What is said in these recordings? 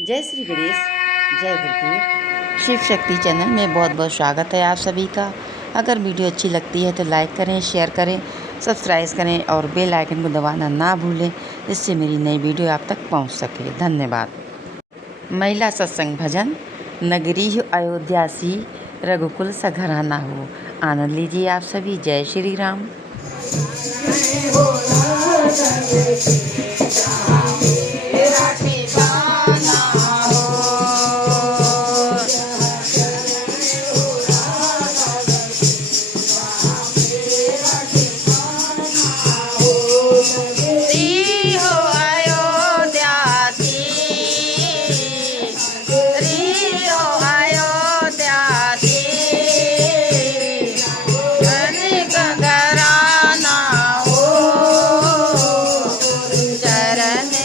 जय श्री गणेश, जय गुरुदेव। शिव शक्ति चैनल में बहुत बहुत स्वागत है आप सभी का। अगर वीडियो अच्छी लगती है तो लाइक करें, शेयर करें, सब्सक्राइब करें और बेल आइकन को दबाना ना भूलें, जिससे मेरी नई वीडियो आप तक पहुंच सके। धन्यवाद। महिला सत्संग भजन। नगरी हो अयोध्या सी, रघुकुल सा घराना हो। आनंद लीजिए आप सभी। जय श्री राम। चरण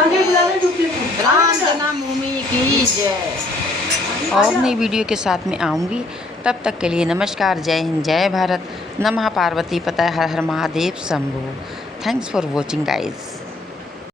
राम जन्मभूमि की जय। और नई वीडियो के साथ में आऊँगी, तब तक के लिए नमस्कार, जय हिंद, जय भारत, नमः पार्वती पतये, Har Har Mahadev Shambhu. Thanks for watching guys.